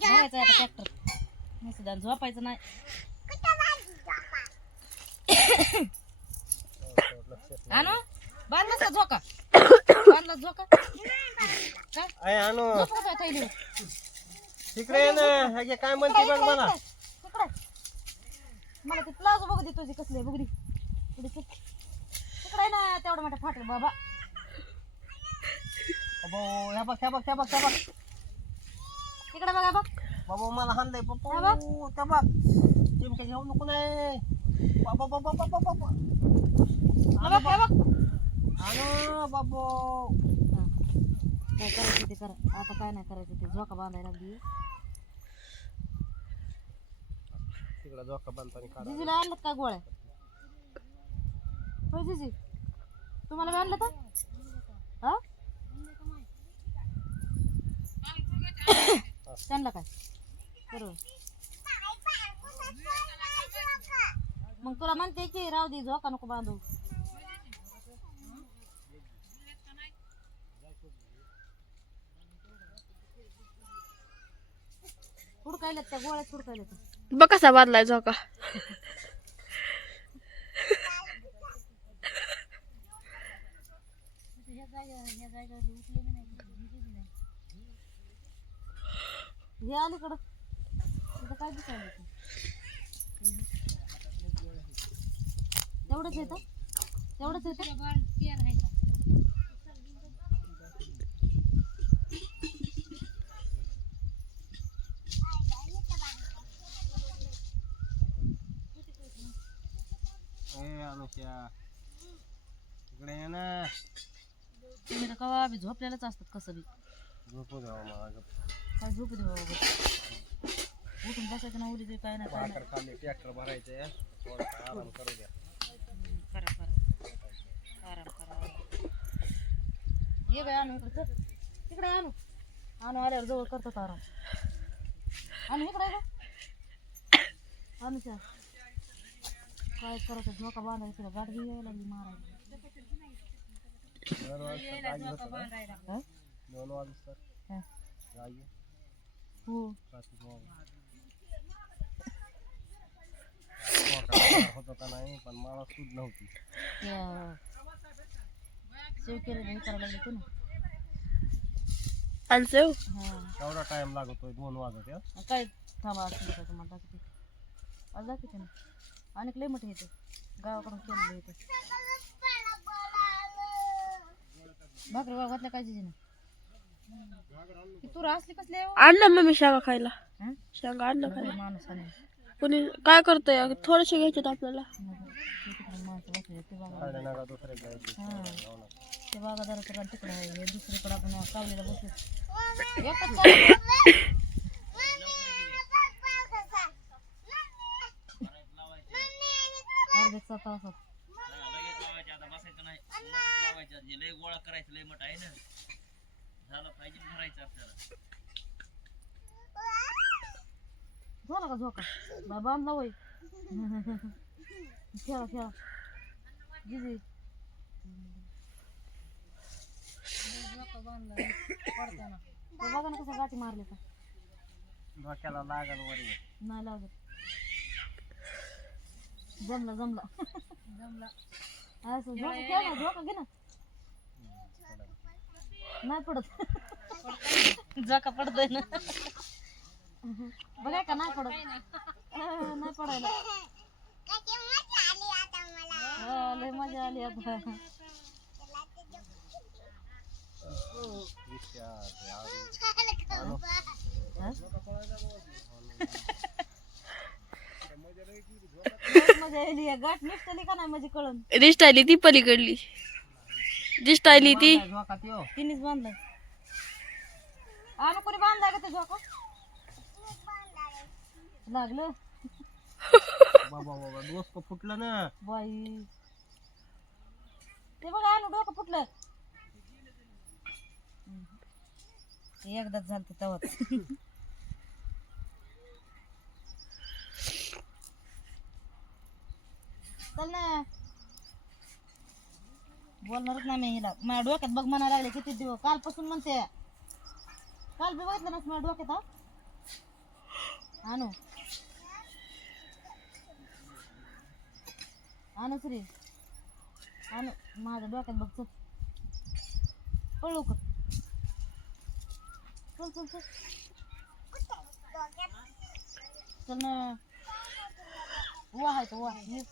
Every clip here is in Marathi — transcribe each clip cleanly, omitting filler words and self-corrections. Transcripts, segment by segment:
भरायचं आता ट्रॅक्टर मस्त झोपायचं नाही आणू बांधलास का झोका बांधला झोका काय आणू झोपा थैली तिकडे ये ना हे काय म्हणते बघ मला तिकडे मला ते प्लाझो बघू दे तुझी कसले बघू दे तिकडे ना तेवढं मोठं फाटलं बाबा अबो ह्या बघ तिकडे बघा बघ बाबा मला हाणलंय हा पप्पा बघ. त्या बघ चिमके घेऊ नको नाही बाबा बाबा बाबा बाबा हा बघ हा बघ आणू बाबो काय करायचं ते करा आता काय नाही करायचं ते झोका बांधायला लागली तिकडे झोका बांधताना काढा जिजीला आणलं का गोळ्या होय जिजी तुम्हाला आणलं तर हा त्यांना काय बरोबर मग तुला म्हणते की राहू दे झोका नको बांधू फुडकायला त्या गोळ्या फुडकायला बघ कसा बांधलाय झोका हे अलीकडं इथं काय दिसायला तेवढंच येतं तेवढंच येतं अनुष्या तिकडे ये ना तुम्ही तर कवा बी झोपलेलंच असतात कसं बी झोपू द्यावा मला काय झोपू दे बाबा उठून बसायचं ना उली काय ना काय भाकर खाल्ली ट्रॅक्टर भरायचे थोडासा आराम करू द्या करा करा आराम करा ये बाय आणू इकडे चल तिकडे आणू आणू आल्यावर जवळ करतात आराम आणू इकडे आणूच्या काय करायचं झोका बांधायचं गाठ घे यायला लागली मारायला 2 वाजता हा. जागी हो होत का नाही पण मला सूद नव्हती सेव केलं हे करायला लागले तू ना आणसेव हा तेवढा टाइम लागतोय 2 वाजता काय थांबा असं काय तुम्हाला दाखवते आज दाखवते ना अनेक लय मोठे येते गावाकडून केलेलं येते भाकरी घातल्या काय जिजीने तू असली कसले आणलं मम्मी शेंगा खायला शेंगा आणलं खायला माणूस आणि कोणी काय करतोय थोडेसे घ्यायचे आपल्याला माणसं बसले ते बघा खायला नका दुसरे घ्यायचे हा ते बागादाराचं तिकडे आहे हे दुसरीकडे आपण कावलेला बसू अर्ध्या तासात गोळा करायचं लय मोठा आहे ना झालं पाहिजे भरायचं आपल्याला झाला का झोका बांधला वय खेळा खेळा जिजी बघा ना कसा गाठी मारले का डोक्याला लागल वर नाही लागत जमला जमला असं झोका खेळ ना झोका घे ना नाही पडत झोका पडतोय ना बघा का नाही पडत नाही पडायला लय मजा आली आता मजा आली गाठ निघतली का नाही माझी कळण दिष्ट आली ती पलीकडली दिष्ट आली ती तिनेच बांधलाय आणि कोणी बांधलाय का ते झोका लागलं बाबा बाबा डोसकं फुटलं ना बाई ते बघा आणू डोकं फुटलं एकदाच झालं तेव्हाच चल ना बोलणारच ना मी हिला माझ्या डोक्यात बघ म्हणायला लागले किती दिवस कालपासून म्हणते काल बी बघितलं ना माझ्या डोक्यात आणू आणू श्री आणू माझ्या डोक्यात बघ चल पळू का चल चल चल चल ना वा आहे तो वा ये.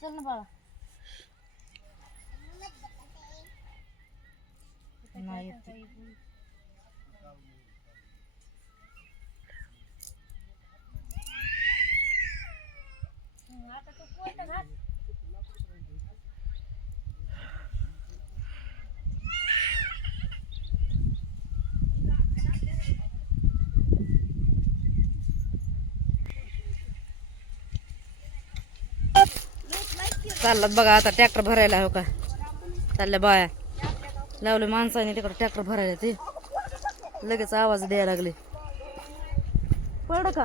चल ना बाळा नाही येत ते. चाललात बघा आता ट्रॅक्टर भरायला हो का चालल्या बाया लावले माणसाने तिकडे ट्रॅक्टर भरायला ते लगेच आवाज द्यायला लागले पड का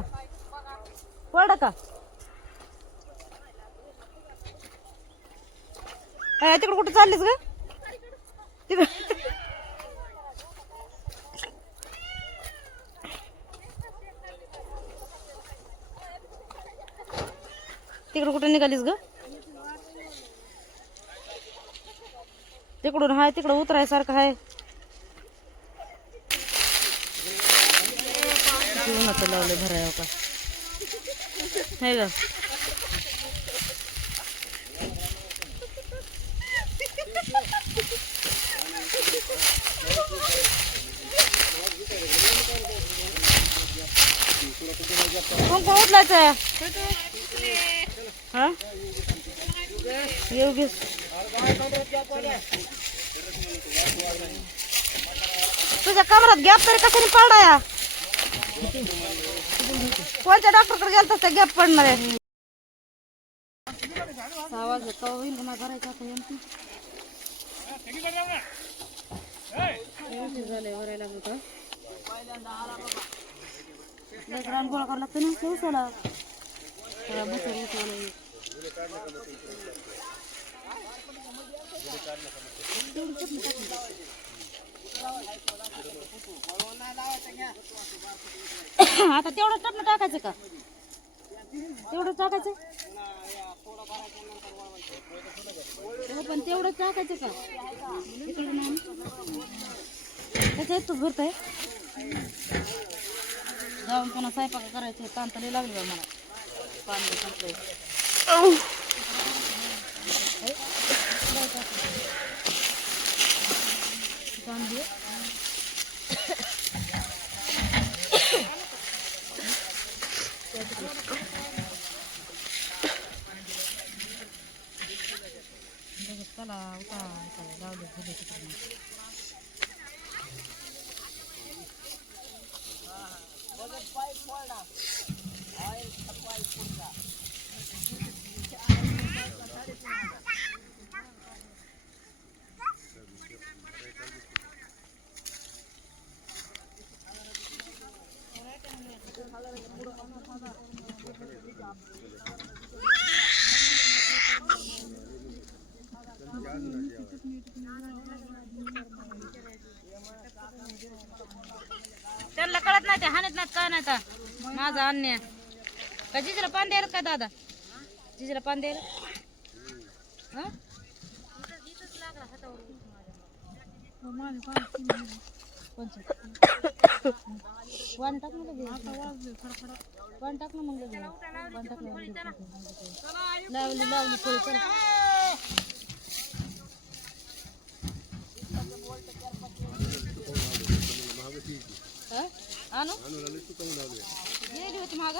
तिकडे कुठे चाललीस ग तिकडे तिकडे कुठे निघालीस ग तिकडून हाय तिकडं उतरायसारखं आहे जीवनाचं लावलं भराय का हे ग कोण कोण उचलायचं हा येऊ घे तुझ्या कमरात गॅप तरी कशाने पडला या कोणत्या डॉक्टरकडे गेलता त्या गॅप पडणार आहे आवाज येतो होईल ना भरायचा आता एमटी झालंय भरायला लागलं रान गोळा करावं लागतं ना दिवसाला आता तेवढं टपणं टाकायचं का तेवढं टाकायचं हो पण तेवढं टाकायचं का इकडे नाही त्याच्या इथंच भरतंय जाऊन पुन्हा स्वयंपाक करायचे तांतली लागली बा मला पाणी संपलंय चला लावले त्यांना कळत नाही ते हाणत नाहीत काय नाही तर माझा अन्य का जिजीला पान द्यायला काय दादा जिजीला पान द्यायला पान टाक पान टाक ना मग पान टाक लावली लावली पोळी कर आणू गेली होती माग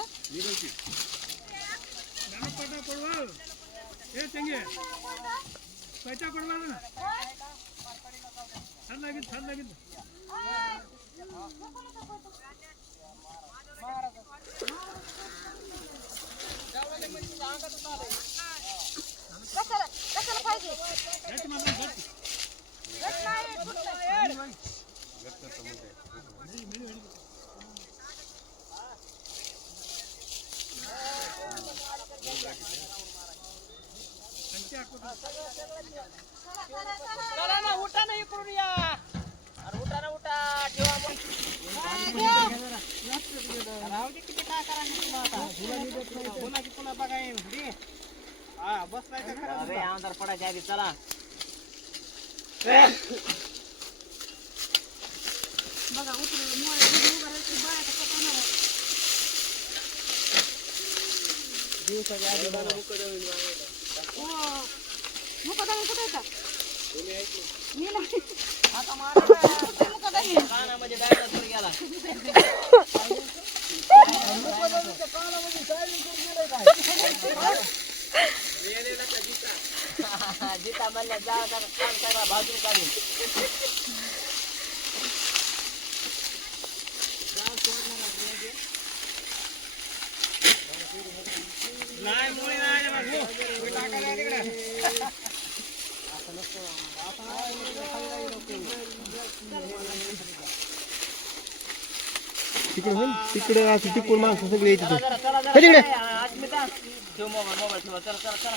कशाला पाहिजे चला ना उठा ना इकडून या अरे उठा ना उठा ठेवा मग. अरे आमदार पडायच्या आधी चला बघा उतरून उभं राहायचं बाळाचं पकडणार आहे. हो. मुकादम कुठे आहे का? मी नाही. आता मारा मुकादम. कानामध्ये डायनासोर गेला जिता म्हणल्या जा काम करा बाजू काढून नाही मुळे नाही तिकडे असं टिकून माणसं सगळे येते चला चला चला अस्मिता ठेव मोबाईल ठेवा चला चला चला